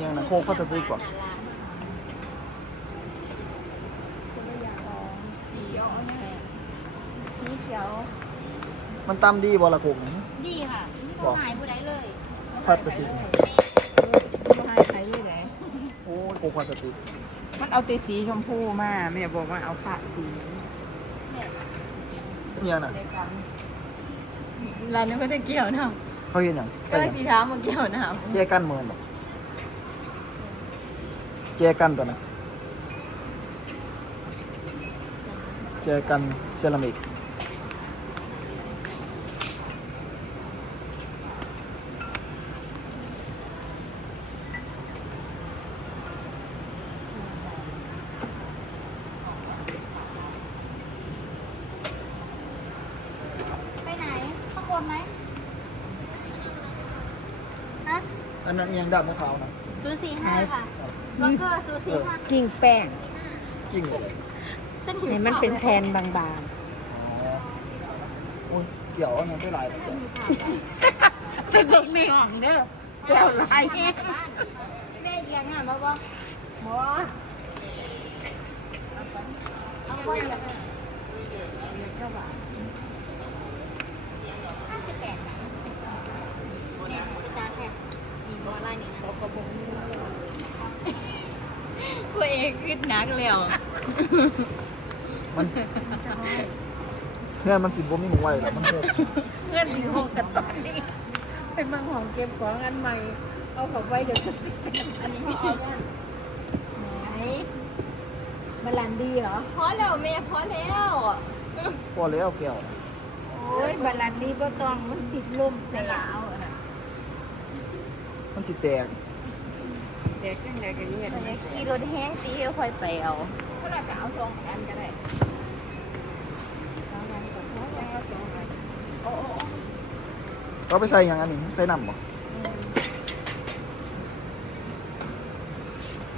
เนี่ยนะโคกพลาสติกกว่าสองสีเอาอันไหนสีเขียว มันตำดีบ่ละคกนี่ดีค่ะไม่บอกหายผู้ใดเลยพลาสติกมาให้ใครด้วยไหนโอ้ยโคกพลาสติกมันเอาตีสีชมพูมาแม่บอกว่าเอาผ้าสีเนี่ยน่ะร้านนี้ก็จะเกี่ยวนะเขาเห็นยังก็ใส่หยังสีเท้ามาเกี่ยวนะแจกันเมินบ่ แจกันตัวนะแจกันเซรามิก ไปไหนข้างบนไหมฮะ อันนั้นอิหยังดำของเขานะซูสี่ห้าค่ะล็อกเกอร์ซูสี่ห้ากิ่งแป้งกิ้งเลยฉันหิวเนี่ยมันเป็นแผ่นบางอ๋อโอ้ยเกี่ยวอันนั้นได้หลายแล้วเกี่ยวๆเป็นตรงนี้ห้องเด้อแก้วลายแห้งแม่เยียงอะมาบอกหมอเอาไปเลยห้าสิบแปดบาทเนี่ยไปจานแค่มี บอลไล่หนึ่งนะกูเองขึ้นนักแล้วมันเพื่อนมันสิบ่มีหมูไหวแล้วมันโหกเพื่อนอยู่ห้องกันตอนนี้ไปเมืองของเก็บของอันใหม่ เอาเข้าไปเดี๋ยวจะสิอันนี้เขาเอาว่าไหนบาลานดีเหรอพอแล้วแม่พอแล้วพอแล้วแก้วน่ะโอ้ยบาลานดีก็ต้องมันติดลมแต่ยาวอะนะ มันสิแตกเด็กจังไดกันเนี่ยตอนนี้ขี่รถแห้งตีค่อยไปเอาก็เราจะเอาสองอันก็ได้เอาอันก่อนเอาสองอันโอ้โอ้โอ้เราไปใส่หยังอันนี้ ใส่น้ำบ่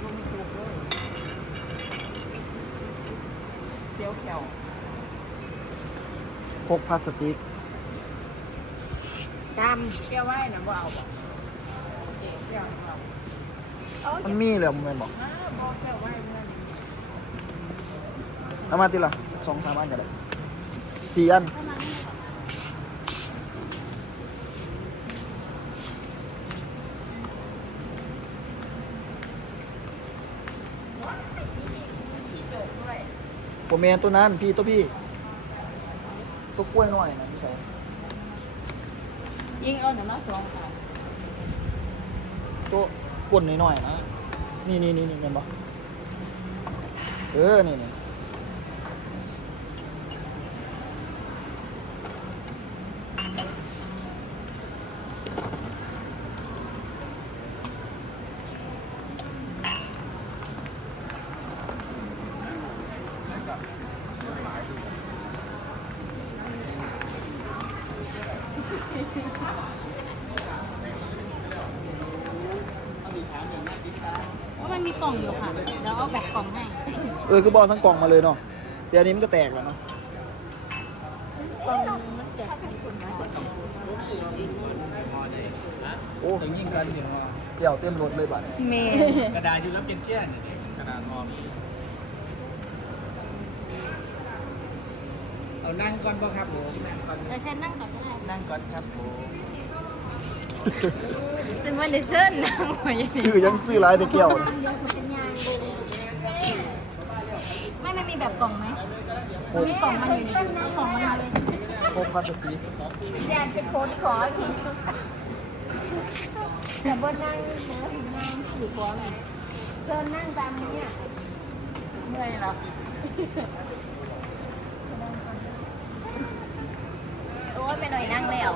ลงถูกเลยเขียวเขียวโคกพลาสติกดำเขียวไว้นะบ่เอาบ่โอเคเขียวเอาเอา มันมีเหลือมันแม่นบ่มาบ่เขียวไว้เมื่อนี้เอามาทีละสองสามอันก็ได้สี่อันผมเมนตัวนั้น พี่ตัวพี่ ตัวกล้วยหน่อยนะพี่สาวยิงเอาหน่ะมาสองค่ะ ตัวกวนหน่อยๆนะนี่นี่นี่นี่เป็นปะเออ นี่นี่ ว่ามันมีกล่องอยู่ค่ะเดี๋ยวเอาแบบกล่องให้ เออคือบอลทั้งกล่องมาเลยเนาะเดี๋ยวอันนี้มันก็แตกแล้วเนาะกองมันแจกโอ้ถึงยิ่งกันอย่างว่าเกี่ยวเต็มรถเลยบัดนี้เมกระดาษอยู่แล้วเป็นเชี่ยนกระดาษมอมเอานั่งก่อนบ่ครับผมนั่งก่อนแต่ฉันนั่งก่อนก็ได้นั่งก่อนครับผมจะมาเดเซิร์นนั่งไว้ยังไงซื้อยังซื้อหลายแต่เกี่ยวเลย ไม่ไม่มี แบบกล่องไหมโคมีกล่องมันอยู่นี่กล่องมันมาเลยโคกพลาสติกอยากจะโพสขอทีแต่บ่นั่งนะนั่งสี่ขอไงเชิญนั่งตามนี้เมื่อยหรอโอ้ยไปหน่อยนั่งแล้ว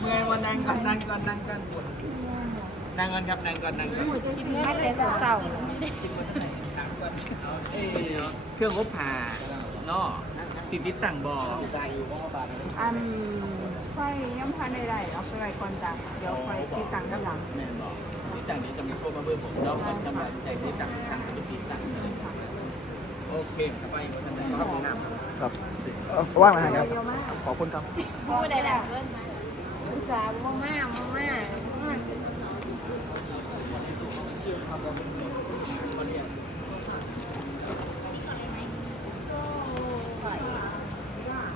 เมื่อวันนั่งก่อนนั่งก่อนนั่งก่อน นั่งก่อนครับนั่งก่อนนั่งก่อนไม่แต่เศร้าเอาเอ้ยเครื่องอบผ่านาะติดติดตั้งบ่อๆอันไฟยังพันใดๆเอาไปไว้ก่อนจ้ะเดี๋ยวไฟที่ตังด้านหลังแม่นบ่ติดตั้งนี้จะมีโทรมาเบอร์ผมเราก็จะมาใจติดตั้งช่างจะติดตั้งเลยโอเคครับไปครับครับว่างมาหาครับขอบคุณครับพูดได้แหละเกินมาสาวมาม่ามาม่า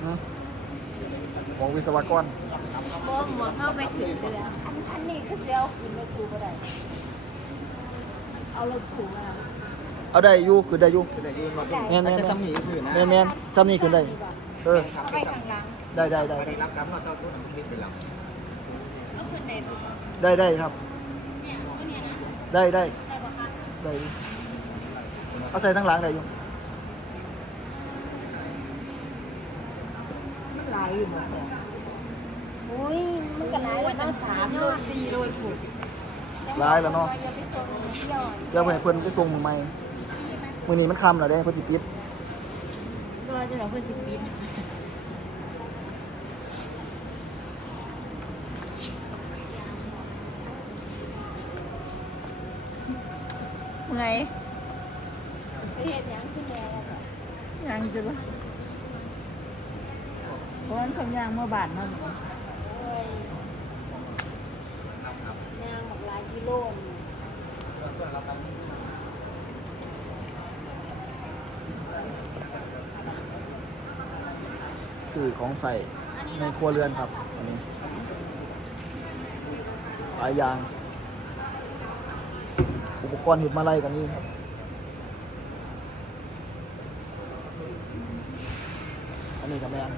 หืมของวิศวกรบ่หมอเข้าไปถึงเลยอะอันอันนี้คือเซลขึ้นรถตู้ก็ได้ เอารถตู้มาเอาได้อยู่คือได้อยู่คือได้ยืนมาแม่นแต่แม่นจะซ้ำนีสื่อนะแม่นแม่นซ้ำนี่ขึ้นได้ เออ ครับไปข้างหลังได้ได้ ได้รับกรรมเราต้องต้องคิดไปแล้วก็คือในตัวได้ได้ครับ เนี่ยก็เนี่ยนะ ได้ได้ ได้ปะคะได้อยู่เอาใส่ทั้งหลังได้อยู่หลายอยู่บ่อุ้ยมันก็หลายแล้วเนาะสามเนาะสี่โลยผูกร้ายแล้วเนาะอย่าไปส่งเที่ยวเดี๋ยวไปให้เพิ่นไปส่งมือใหม่มื้อนี้มันค่ำแล้วเด้เพิ่นสิปิดรอจนเราเพื่อนสิบปีน ไงไปเห็นยังขึ้นแน่แล้วยังจะบ่เพราะมันทำยางเมื่อบาทมาหนูโอ้ยนางบอกหลายกิโลนี่ซื้อของใส่ในครัวเรือนครับอันนี้หลายอย่าง อุปกรณ์เห็ดมาไล่กันนี้ครับอันนี้กับแมน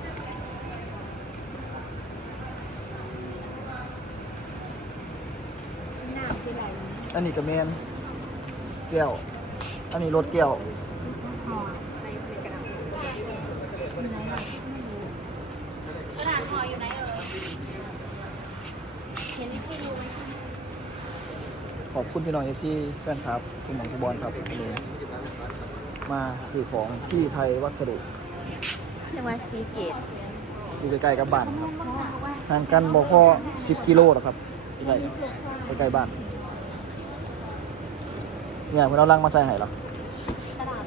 อันนี้กับแมนแก้ว อันนี้รถแก้วห่อในในกระดาษกระดห่ออยู่ไหนเอ่ยเขียนที่ดูไหม ขอบคุณพี่น้องเอฟซีแฟนครับทุกหมองทุกบอลครับวันนี้มาซื้อของที่ไทยวัสดุจังหวัดศรีเกตอยู่ใกล้ๆกับบ้านครับห่างกันบอกพอ10 กิโลหรอกครับใกล้ใกล้ๆบ้านเนี่ยคุณเอาลังมาใส่ให้เหรอกระดาษ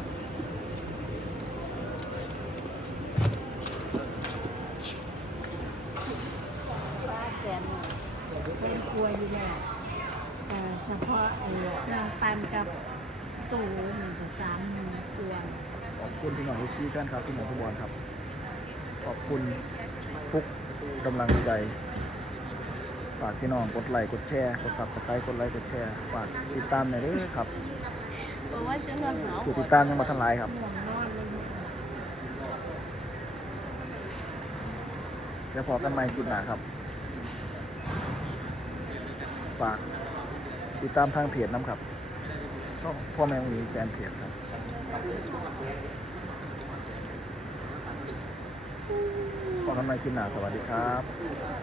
บ้านแสนหนึ่งเป็นครัวอยู่เนี่ย เฉพาะไอ้นางปันกับตูหนึ่งกับสามหนึ่งตัวขอบคุณพี่น้องเอฟซีแฟนครับพี่น้องทุกบอลครับ ขอบคุณทุกกำลังใจ ฝากพี่น้องกดไลค์กดแชร์กดซับสไครต์กดไลค์กดแชร์ฝากติดตามหน่อยเด้อครับเพราะว่าจะนอนหนาวผู้ติดตามยังมาทันหลายครับห่วงนอนเลยเนี่ยแล้วพอกันใหม่คลิปหน้าครับ ฝาก ติดตามทางเพจน้ำครับช่องพ่อแม่องหญิงแฟนเพจครับขอทำนายคินหนาสวัสดีครับ